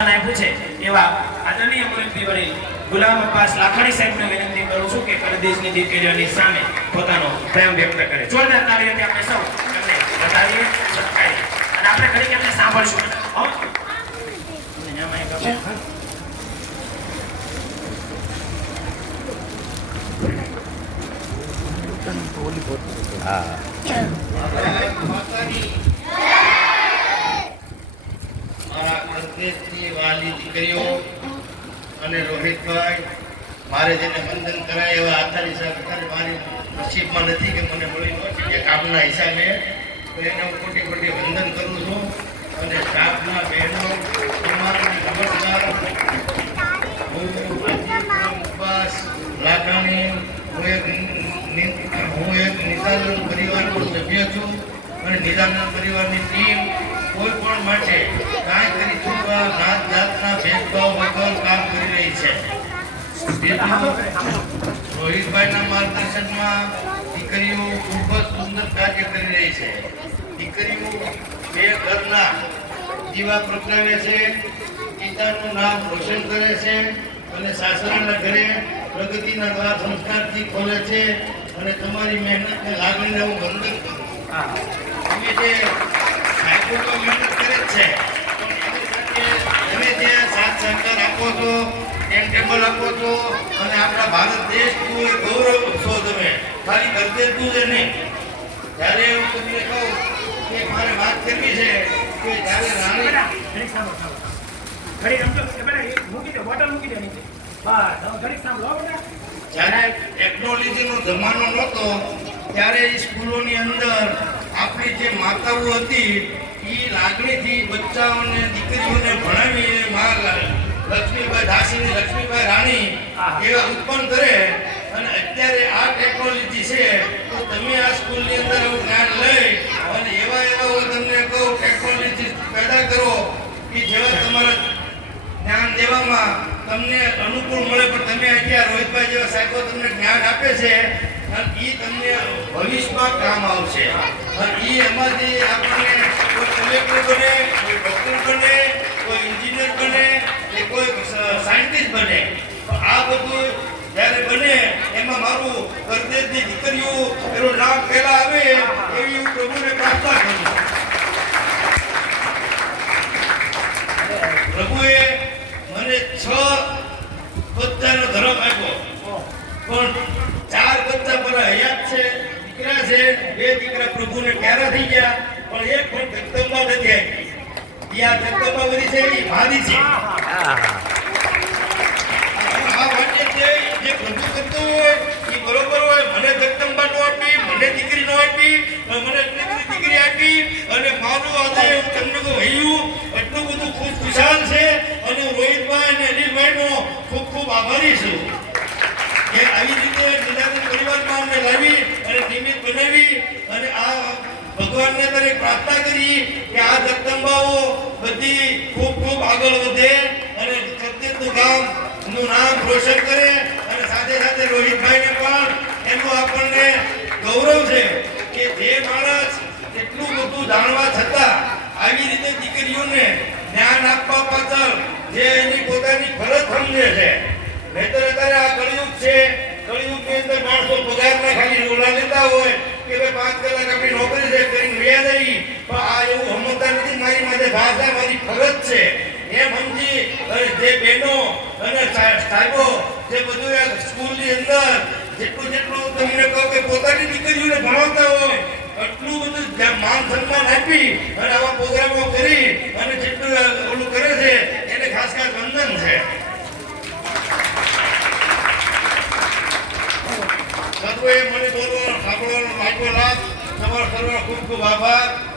આપ્યું છે. એવા આદરણીય મુરબ્બી વડીલ ગુલામ અબ્બાસ લાખાણી સાહેબને વિનંતી કરું છું કે પરદેશની દીકરીઓની સામે પોતાનો પ્રેમ વ્યક્ત કરે. જોરદાર તાળીઓથી આપણે સૌ એમને બતાવીએ સત્કારીએ અને આપણે ઘડીક એમને સાંભળશું. હો? તમને ન્યા માઈક આપો. મારા પ્રદેશની વાલી દીકરીઓ અને રોહિતભાઈ, મારે જેને વંદન કરાય એવા આચાર્ય સાહેબ મારી નસીબમાં નથી કે મને મળી ન શકે કામના હિસાબે. તો એને હું ખોટી ખોટી વંદન કરું છું અને સ્ટાફના બહેનો નમસ્કાર. હું ઉપવાસ લાખાણી હું એક હું એક નિદાનંદ પરિવારનો સભ્ય છું અને નિદાનંદ પરિવારની ટીમ કોઈ પણ માટે કાંઈ કરી ચૂકવા નાત જાતના ભેદભાવ વગર કામ કરી રહી છે બીજું, રોહિતભાઈના માર્ગદર્શનમાં દીકરીઓ ખૂબ જ સુંદર કાર્ય કરી રહી છે દીકરીઓ બે ઘરના દીવા પ્રગટાવે છે, પિતાનું નામ રોશન કરે છે અને સાસરાના ઘરે પ્રગતિના દ્વાર સંસ્કારથી ખોલે છે અને તમારી મહેનતને લાગણીને હું વંદન કરું. તમે જે સાહેબો તો મહેનત કરે જ છે તમે જે સાથ સહકાર આપો છો ટેબલ આપો છો અને આપણા ભારત દેશનું એ ગૌરવ છો તમે ખાલી ગરદેશનું જ નહીં ત્યારે હું તમને કહું કે મારે વાત કરવી છે કે જ્યારે રાણી મૂકી દે, બોટલ મૂકી દે નીચે. બસ, હવે સાંભળો, બેટા. જ્યારે ટેકનોલોજીનો જમાનો નહોતો ત્યારે એ સ્કૂલોની અંદર આપણી જે માતાઓ હતી એ લાગણીથી બચ્ચાઓને દીકરીઓને ભણાવી મા લક્ષ્મીભાઈ દાસીની લક્ષ્મીભાઈ રાણી એવા ઉત્પન્ન કરે અને અત્યારે આ ટેકનોલોજી છે તો તમે આ સ્કૂલની અંદર આવું જ્ઞાન લઈ અને એવા એવા હું તમને કહું ટેકનોલોજી પેદા કરો કે જેવા તમારા જ્ઞાન દેવામાં તમને અનુકૂળ મળે. પણ તમે અત્યારે રોહિતભાઈ જેવા સાહેબો તમને જ્ઞાન આપે છે અને એ તમને ભવિષ્યમાં કામ આવશે. અને એ એમાંથી આપણને કોઈ કલેક્ટર બને કોઈ ડૉક્ટર બને કોઈ એન્જિનિયર બને કે કોઈ સાયન્ટિસ્ટ બને તો આ બધું જ્યારે બને, એમાં મારું પરદેશની દીકરીઓ એનો લાભ પહેલા આવે, એવી હું પ્રભુને પ્રાર્થના કરું પ્રભુએ મને છ બધાનો ધર્મ આપ્યો. પણ ચાર બધા મારા હયાત છે, દીકરા છે, બે દીકરા પ્રભુને પ્યારા થઈ ગયા, પણ એક પણ જગદંબા નથી આવી ત્યાં જગદંબા બધી છે એ ભારી છે આ વાક્ય છે જે પ્રભુ કરતો હોય એ બરોબર હોય મને જગદંબા નો આપી મને દીકરી નો આપી મને એટલી બધી દીકરી આપી અને મારું આજે હું તમને કહું હૈયું એટલું બધું ખૂબ ખુશાલ છે અને હું રોહિતભાઈ અને અનિલભાઈ નો ખૂબ ખૂબ આભારી છું કે આવી રીતે નિદાન પરિવારમાં અમને લાવી અને નિમિત્ત બનાવી અને આ ભગવાનને તને પ્રાર્થના કરી કે આ જગદંબાઓ બધી ખૂબ આગળ વધે અને સત્યનું ગામનું નામ રોશન કરે અને સાથે સાથે રોહિતભાઈને પણ એનું આપણને ગૌરવ છે કે જે માણસ એટલું બધું જાણવા છતાં આવી રીતે દીકરીઓને જ્ઞાન આપવા પાછળ જે એની પોતાની ફરજ સમજે છે. નહીતર અત્યારે આ કળિયુગ છે. કળિયુગની અંદર માણસો પગારના ખાલી રોલા લેતા હોય કે ભાઈ પાંચ કલાક આપણી નોકરી છે કરીને વ્યા જઈ પણ આ એવું સમજતા નથી મારી માથે ભાષા મારી ફરજ છે એમ સમજી અને જે બહેનો અને સા- સાહેબો જે બધું સ્કૂલની અંદર, જેટલું જેટલું તમને કહો કે પોતાની દીકરીઓને ભણાવતા હોય, એટલું બધું માન સન્માન આપી અને આવા પ્રોગ્રામો કરી અને જેટલું ઓલું કરે છે, એને ખાસ ખાસ વંદન છે. સર્વે મને બોલવાનો, સાંભળવાનો લાગ્યો લાભ. તમારો સર્વનો ખૂબ ખૂબ આભાર.